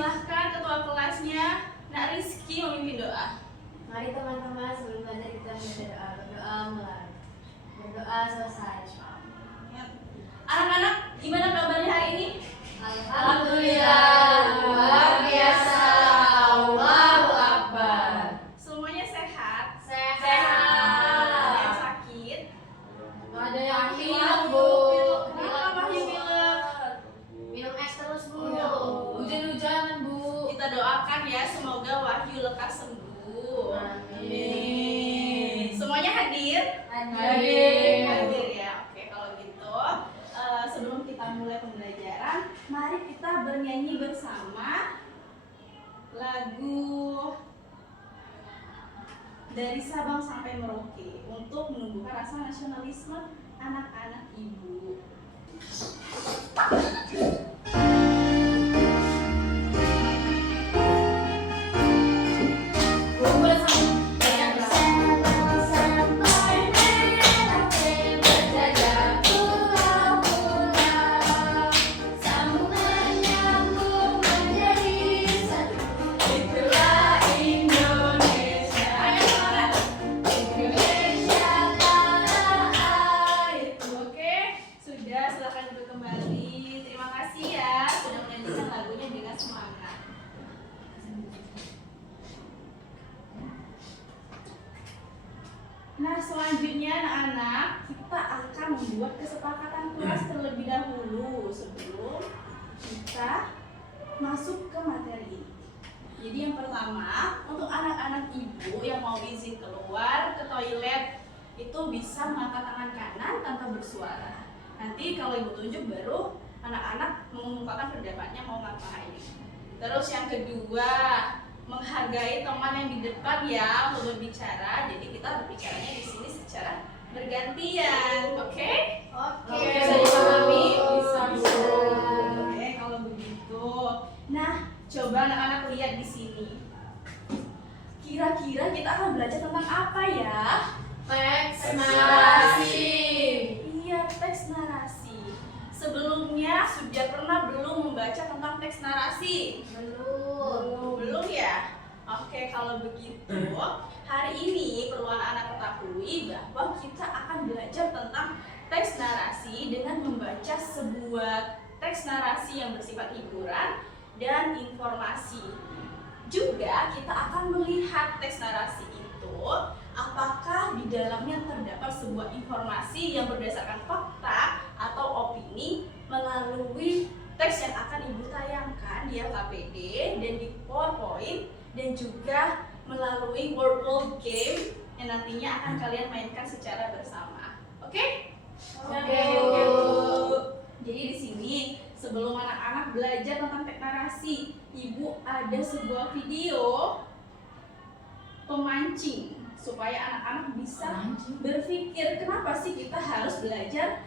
Persilahkan ketua kelasnya Nak Rizky memimpin doa. Mari teman-teman sebelum belajar kita berdoa. Berdoa mulai. Berdoa selesai. Anak-anak, gimana kabarnya hari ini? Alhamdulillah, luar biasa. Allahu Akbar. Semuanya sehat? Sehat. Ada yang sakit? Ada yang Wahyu, pilek, Bu. Kenapa Wahyu pilek? Minum es terus, Bu. Ya Allah. Hujan-hujanan, Bu. Kita doakan ya, semoga Wahyu lekas sembuh. Amin. Semuanya hadir? Hadir. Hadir ya. Oke, kalau gitu sebelum kita mulai pembelajaran, mari kita bernyanyi bersama lagu Dari Sabang Sampai Merauke untuk menumbuhkan rasa nasionalisme anak-anak ibu. Oke, sudah, silakan duduk kembali. Terima kasih ya sudah menyanyikan lagunya dengan semangat. Nah, selanjutnya anak-anak, kita akan membuat kesepakatan kelas terlebih dahulu sebelum kita masuk ke materi ini. Jadi yang pertama, untuk anak-anak ibu yang mau izin keluar ke toilet itu bisa mengangkat tangan kanan tanpa bersuara. Nanti kalau ibu tunjuk baru anak-anak mengungkapkan pendapatnya mau ngapain. Terus yang kedua, menghargai teman yang di depan ya untuk berbicara. Jadi kita berbicaranya di sini secara bergantian, oke? Oke. Bisa dipahami? Bisa. Oke, kalau begitu. Nah, coba anak-anak lihat di sini. Kira-kira kita akan belajar tentang apa ya? Teks narasi. Iya, teks narasi. Sebelumnya sudah pernah belum membaca tentang teks narasi? Belum ya? Oke, kalau begitu hari ini perlu anak-anak ketahui bahwa kita akan belajar tentang teks narasi dengan membaca sebuah teks narasi yang bersifat hiburan dan informasi. Juga kita akan melihat teks narasi itu apakah di dalamnya terdapat sebuah informasi yang berdasarkan fakta atau opini melalui teks yang akan ibu tayangkan di LKPD dan di PowerPoint, dan juga melalui word game yang nantinya akan kalian mainkan secara bersama. Oke? Oke. Jadi di sini sebelum anak-anak belajar tentang teks narasi, ibu ada sebuah video pemancing supaya anak-anak bisa berpikir kenapa sih kita harus belajar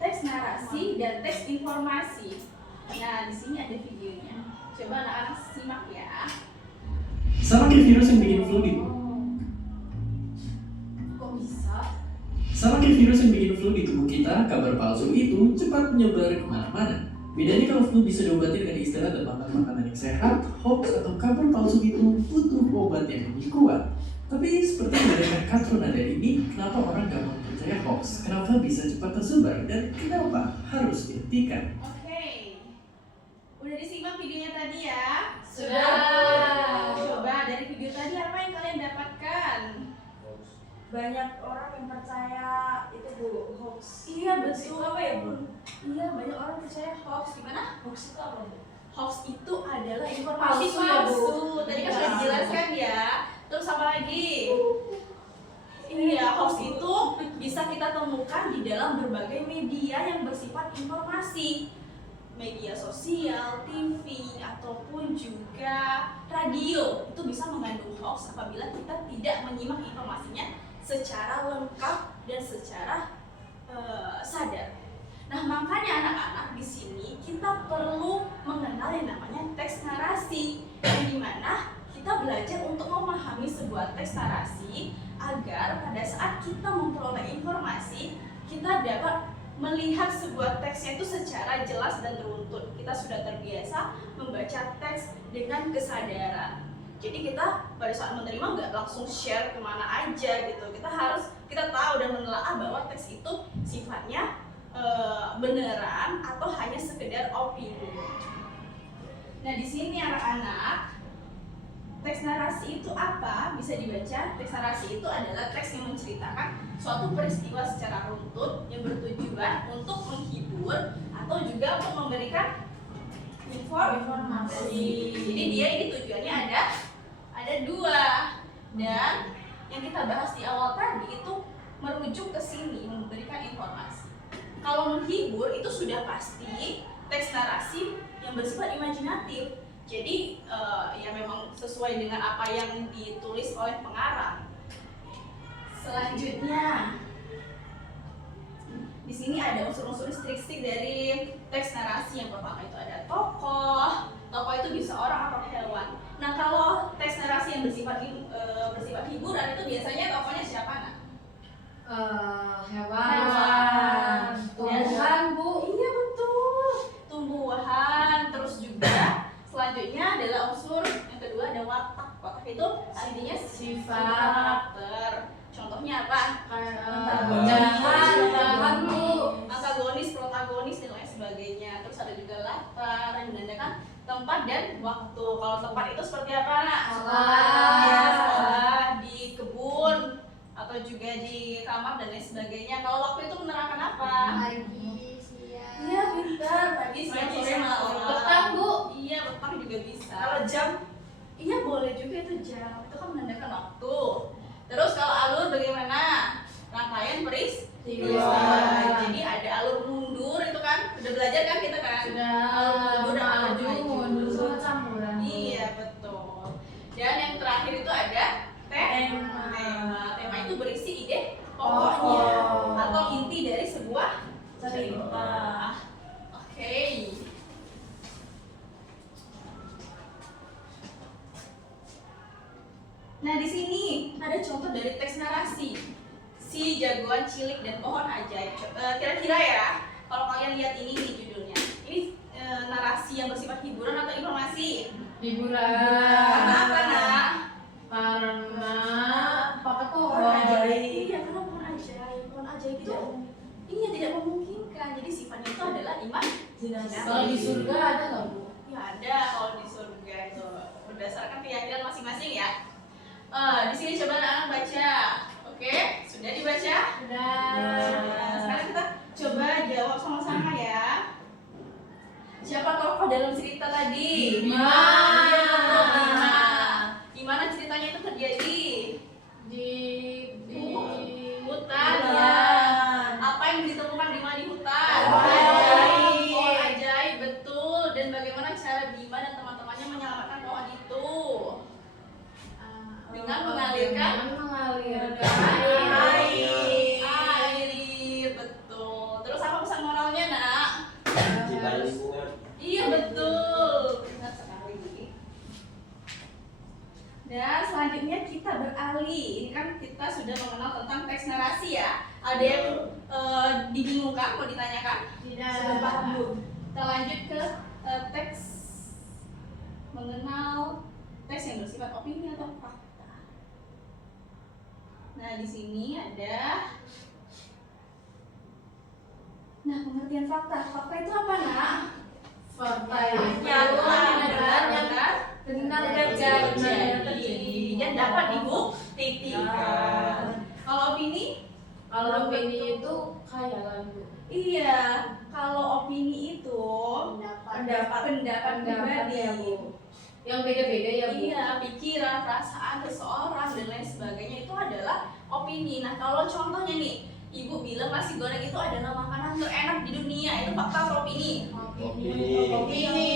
teks narasi dan teks informasi. Nah, di sini ada videonya. Coba anak-anak simak ya. Sama kayak virus yang bikin flu di Kok bisa? Sama kayak virus yang bikin flu di tubuh kita, kabar palsu itu cepat menyebar kemana-mana. Bedanya kalau flu bisa diobati dengan istilah dan makan makanan yang sehat, hoax atau kabar palsu itu butuh obat yang lebih kuat. Tapi seperti yang dari Katrina dari ini, kenapa orang gampang percaya hoax? Kenapa bisa cepat tersebar? Dan kenapa harus dihentikan? Oke. Udah disimak videonya tadi ya? Sudah. Coba dari video tadi apa yang kalian dapatkan? Banyak orang yang percaya itu, Bu, hoax. Iya, betul. Itu apa ya, Bu? Iya, banyak orang percaya hoax. Gimana? Hoax itu apa, Bu? Hoax itu adalah informasi Palsu ya, Bu? palsu. Tadi kan sudah Iya. dijelaskan ya. Terus apa lagi? Iya, hoax itu bisa kita temukan di dalam berbagai media yang bersifat informasi. Media sosial, TV, ataupun juga radio. Itu bisa mengandung hoax apabila kita tidak menyimak informasinya secara lengkap dan secara sadar. Nah, makanya anak-anak di sini kita perlu mengenal yang namanya teks narasi, yang dimana kita belajar untuk memahami sebuah teks narasi agar pada saat kita memperoleh informasi kita dapat melihat sebuah teksnya itu secara jelas dan teruntut. Kita sudah terbiasa membaca teks dengan kesadaran. Jadi kita pada saat menerima nggak langsung share kemana aja gitu. Kita tahu dan menelaah bahwa teks itu sifatnya beneran atau hanya sekedar opini. Nah di sini anak-anak, teks narasi itu apa? Bisa dibaca. Teks narasi itu adalah teks yang menceritakan suatu peristiwa secara runtut yang bertujuan untuk menghibur atau juga untuk memberikan informasi. Jadi dia ini tujuannya ada dua, dan yang kita bahas di awal tadi itu merujuk ke sini, memberikan informasi. Kalau menghibur itu sudah pasti teks narasi yang bersifat imajinatif. Jadi ya memang sesuai dengan apa yang ditulis oleh pengarang. Selanjutnya, di sini ada unsur-unsur instruksi dari teks narasi. Yang pertama itu ada tokoh. Tokoh itu bisa orang atau hewan. Nah kalau teks narasi yang bersifat hiburan itu biasanya tokohnya siapa nak? Hewan. Tumbuhan, Bu. Iya betul. Tumbuhan. Terus juga selanjutnya adalah unsur yang kedua ada watak. Watak itu artinya sifat karakter. Contohnya apa? Antagonis, protagonis dan lain sebagainya. Terus ada juga latar yang menandakan tempat dan waktu. Kalau tempat itu seperti apa nak? Sekolah, di kebun, atau juga di kamar dan lain sebagainya. Kalau waktu itu menerangkan apa? Pagi, siang. Iya pintar, pagi, siang, sore, malam. Petang, Bu. Iya petang juga bisa. Kalau jam? Iya boleh juga itu jam. Itu kan menandakan waktu. Terus kalau alur bagaimana? Rangkaian peristiwa. Jadi ada alur mundur itu kan udah belajar kan kita kan? Sudah. Alur mundur dan alur maju. Mundur sama campuran. Iya betul. Dan yang terakhir itu ada tema. Tema itu berisi ide pokoknya atau inti dari sebuah cerita. Oke. Nah di sini ada contoh dari teks narasi. Si jagoan cilik dan pohon ajaib. Kira-kira ya, kalau kalian lihat ini nih judulnya, ini narasi yang bersifat hiburan atau informasi? Hiburan. Karena apa nak? Karena pakai Pohon pohon. ajaib. Iya karena pohon ajaib. Pohon ajaib itu iya tidak memungkinkan. Jadi sifatnya itu adalah imajinasi. Kalau di surga ada nggak, Bu? Ya ada kalau di surga itu berdasarkan keyakinan masing-masing ya. Di sini coba anak-anak baca. Oke, sudah dibaca? Sudah. Sekarang kita coba jawab sama-sama ya. Siapa tokoh dalam cerita tadi? Bima. Bima. Di mana ceritanya itu terjadi? Di Hutan. Ya. Apa yang ditemukan Bima di hutan? Pohon ajaib. Pohon ajaib, betul. Dan bagaimana cara Bima dan teman-temannya menyelamatkan pohon itu? Dengan mengalirkan air, betul. Terus apa pesan moralnya nak? Cinta lingkungan. Iya betul, benar sekali. Dan selanjutnya kita beralih. Ini kan kita sudah mengenal tentang teks narasi ya. Ada yang dibingungkan, mau ditanyakan? Tidak. Sudah paham belum? Kita lanjut ke teks mengenal teks yang bersifat opini atau fakta. Nah, di sini ada pengertian fakta. Fakta itu apa, nak? Fakta itu Nyata, benar, benar terjadi dan dapat dibuktikan. Kalau opini? Kalau opini itu khayalan, Bu. Iya, kalau opini itu pendapat pribadi. ya, Bu. Yang beda-beda ya, Bu. Iya, pikiran, perasaan seseorang dan lain sebagainya itu adalah opini. Nah, kalau contohnya nih, Ibu bilang nasi goreng itu adalah makanan terenak di dunia, itu fakta atau opini? Opini.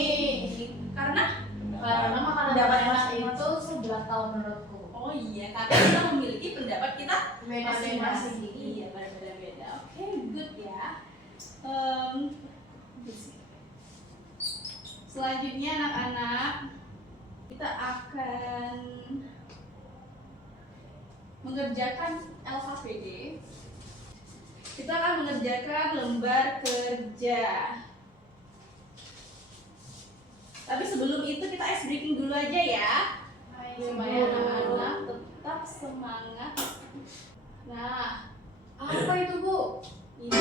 Karena makanan Pendapat enak masing-masing. itu sebelah tahun menurutku. oh iya, karena kita memiliki pendapat kita Beda-beda. masing-masing. Iya, berbeda-beda. Oke, good ya. Selanjutnya anak-anak, kita akan mengerjakan LKPD. Kita akan mengerjakan lembar kerja. Tapi sebelum itu kita ice breaking dulu aja ya, supaya anak-anak tetap semangat. Nah, Apa itu, Bu? ini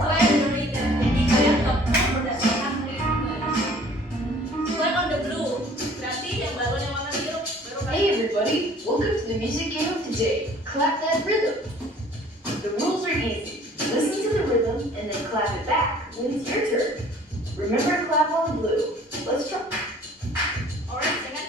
plan the rhythm. Jadi kalian tetap berdasarkan ritme. Plan on the blue. Berarti yang balon yang warna biru. Baru kan? Hey everybody, welcome to the music game of today. Clap that rhythm. The rules are easy. Listen to the rhythm and then clap it back when it's your turn. Remember to clap on the blue. Let's try. Alright, jangan.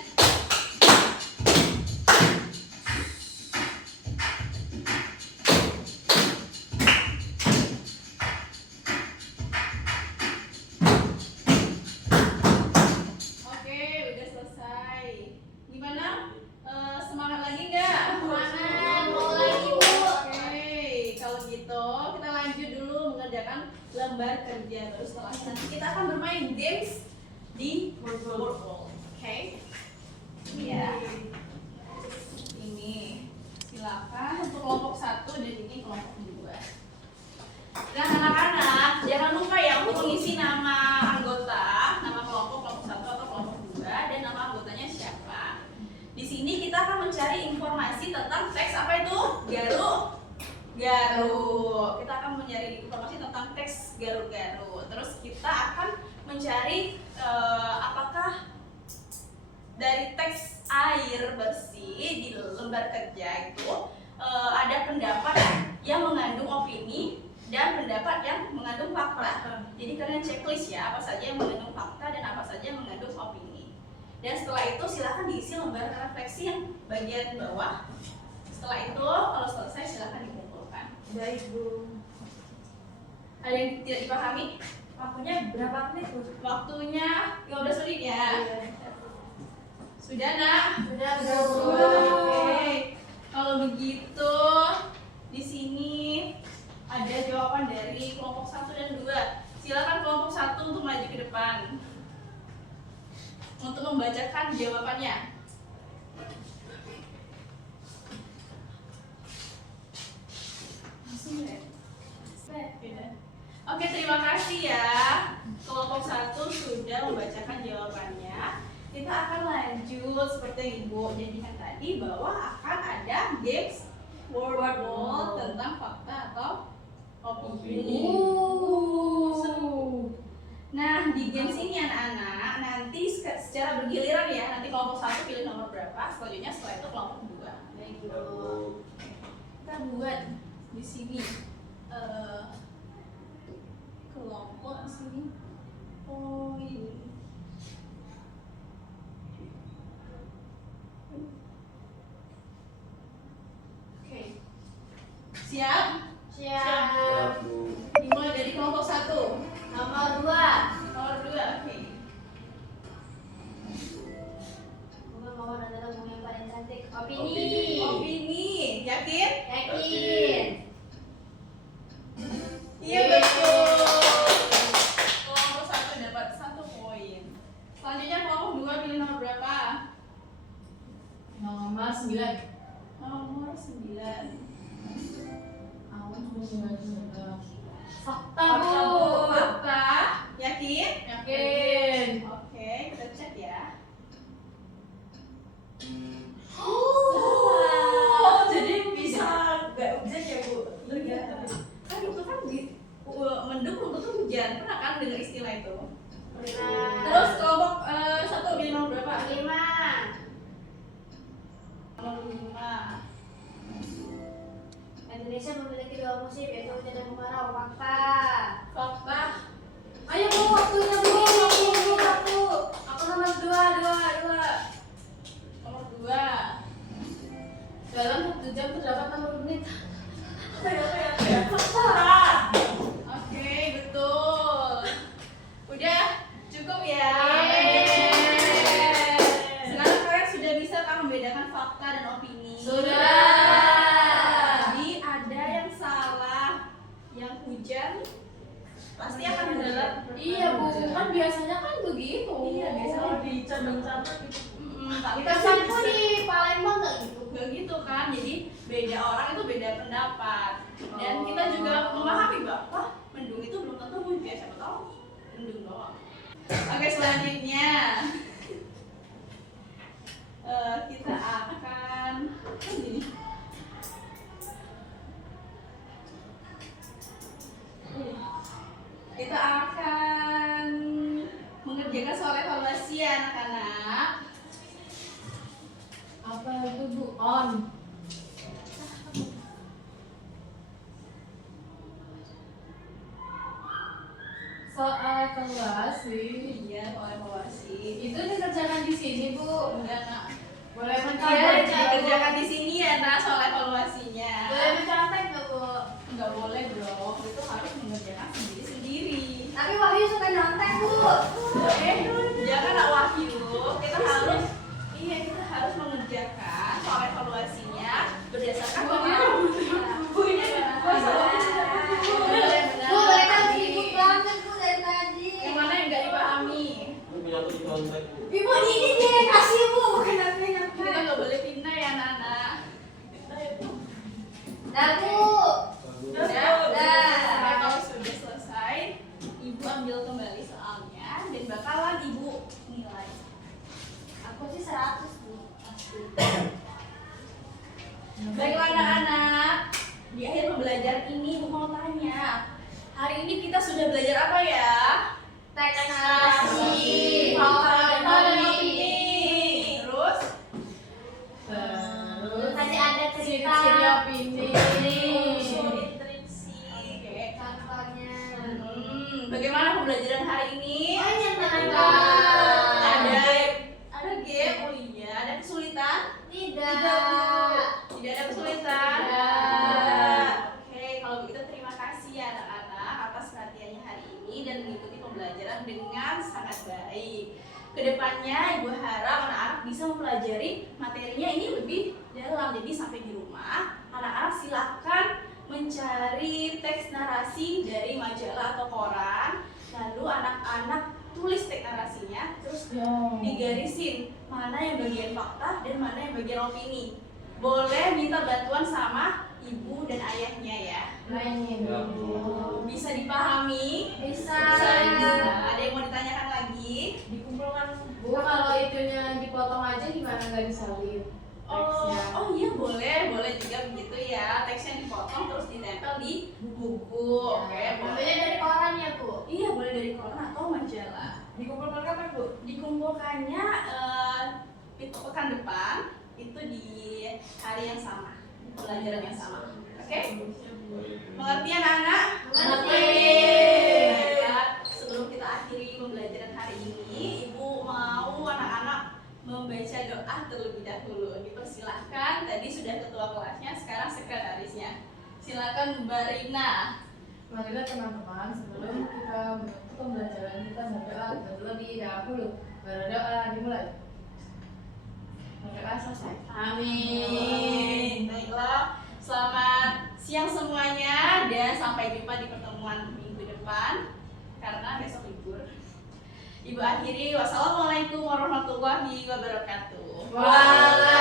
Oke, udah selesai. Gimana? Semangat lagi nggak? Semangat, mau lagi, Bu. Oke, kalau gitu kita lanjut dulu mengerjakan lembar kerja. Terus setelah itu nanti kita akan bermain games di Wordball. Oke? Iya. Ini silakan untuk kelompok 1 dan ini kelompok 2. Dan anak-anak jangan lupa ya untuk mengisi nama anggota, nama kelompok 1 atau kelompok 2 dan nama anggotanya siapa. Di sini kita akan mencari informasi tentang teks apa itu? Garuk. Kita akan mencari informasi tentang teks garuk-garuk. Terus kita akan mencari apakah dari teks air bersih di lembar kerja itu ada pendapat yang mengandung opini dan pendapat yang mengandung fakta. Jadi kalian checklist ya apa saja yang mengandung fakta dan apa saja yang mengandung opini. Dan setelah itu silahkan diisi lembar refleksi yang bagian bawah. Setelah itu kalau selesai silahkan dikumpulkan. Baik, Bu. Ada yang tidak dipahami? Waktunya berapa menit, Bu? Waktunya 15 menit ya. Sudah nak? Sudah, Bu. Oke. Kalau begitu di sini ada jawaban dari kelompok 1 dan 2. Silakan kelompok 1 untuk maju ke depan untuk membacakan jawabannya. Langsung ya. Oke, terima kasih ya. Kelompok 1 sudah membacakan jawabannya. Kita akan lanjut seperti yang Ibu janjikan tadi bahwa akan ada games Wordball tentang fakta atau opini. Seru. Nah, di games ini anak-anak nanti secara bergiliran ya. Nanti kelompok 1 pilih nomor berapa, selanjutnya setelah itu kelompok 2. Baik, Bu. Kita buat di sini kelompok di sini poin. Oke. Siap? Siap. Dimulai dari kelompok 1. Nomor 2. Nomor 2, oke. Bunga mawar adalah bunga yang paling cantik. Opini. Opini, yakin? Yakin. Iya betul. Kelompok 1 dapat 1 poin. Selanjutnya kelompok 2 pilih nomor berapa? Nomor 9. Nomor 9. Awan cuma 9. Fakta, Fakta, Bu. fakta. Yakin? Yakin. Oke, kita cek ya. Oh, jadi bisa nggak hujan ya Bu? Iya. Kan itu kan mendung untuk hujan. Pernah kan dengar istilah itu? Terus kelompok 1 pilih nomor berapa? 5. Nomor 5. Indonesia memiliki 2 musim yaitu hujan dan kemarau. Fakta. Fakta. Ayo, Bu, waktunya, Bu. Waktu. Aku nomor 2. Nomor 2. Dalam 1 jam terdapat 60 menit. Oke, betul. Udah cukup ya. Sekarang kalian sudah bisa kan membedakan fakta dan opini? Sudah. Jadi ada yang salah, yang hujan pasti akan mendalam. Iya, Bu. Kan biasanya kan begitu. Iya, biasanya dicatat gitu. Tapi Kita kan sampo di Palembang nggak gitu? gak gitu kan, jadi beda orang itu beda pendapat. Dan kita juga memahami bahwa mendung itu belum tentu hujan, siapa tahu mendung doang. Oke, selanjutnya kita akan ini. Kita akan mengerjakan soal evaluasi ya anak-anak. Apa itu Bu? On. Soal evaluasi Iya, soal evaluasi. itu dikerjakan di sini Bu. Enggak, Nak. Boleh Iya, mencontek nggak, Bu? dikerjakan di sini ya, Nak, soal evaluasinya. Boleh mencontek nggak Bu? Enggak boleh dong, itu harus mengerjakan sendiri-sendiri. Tapi Wahyu suka nyontek Bu. Jangan Nak Wahyu, kita harus mengerjakan soal evaluasinya berdasarkan pengalaman. Bu mereka sibuk banget Bu dari tadi. Yang mana yang nggak dipahami? Ini punya aku di kontak. Ibu ini dia yang kasih Bu, bukan aku yang Kita nyontek. nggak boleh pindah ya, Nana. Dah Bu. Nah, kalau sudah selesai, Ibu ambil kembali soalnya dan bakalan Ibu nilai. Aku sih 100 Bu. Baiklah anak-anak, di akhir pembelajaran ini Ibu mau tanya, hari ini kita sudah belajar apa ya? Teks narasi. Fakta dan opini. Terus? Terus tadi ada cerita. Ciri-ciri opini. unsur intrinsik. Oke. Contohnya. Bagaimana pembelajaran hari ini? Banyak Ada game, oh iya, ada kesulitan? Tidak. Tidak ada kesulitan? Tidak. Oke, kalau begitu terima kasih ya anak-anak atas perhatiannya hari ini dan mengikuti pembelajaran dengan sangat baik. Kedepannya Ibu harap anak-anak bisa mempelajari materinya ini lebih dalam. Jadi sampai di rumah, anak-anak silahkan mencari teks narasi dari majalah atau koran. Lalu anak-anak tulis teks narasinya, terus digarisin mana yang bagian fakta dan mana yang bagian opini. Boleh minta bantuan sama ibu dan ayahnya ya. Bisa dipahami? Bisa. Ada yang mau ditanyakan lagi? Dikumpulkan Bu, kalau itunya dipotong aja gimana nggak disalin? Oh iya boleh juga begitu ya. Teksnya dipotong terus ditempel di buku. Oke, boleh. Ambilnya dari koran ya Bu? Iya, boleh dari koran atau majalah. Dikumpulkan kapan Bu? Dikumpulkannya pekan depan itu di hari yang sama, pelajaran yang sama. Oke? Mengerti anak-anak? Mengerti. Baiklah, sebelum kita akhiri pembelajaran hari ini, Ibu mau anak-anak membaca doa terlebih dahulu. Dipersilahkan, tadi sudah ketua kelasnya, sekarang sekretarisnya. Silakan Mbak Rina. Marilah teman-teman, sebelum kita menutup pembelajaran kita berdoa terlebih dahulu. Berdoa dimulai. Berdoa selesai. Amin. Baiklah, selamat siang semuanya dan sampai jumpa di pertemuan minggu depan karena besok libur. Ibu akhiri, wassalamualaikum warahmatullahi wabarakatuh. Waalaikumsalam.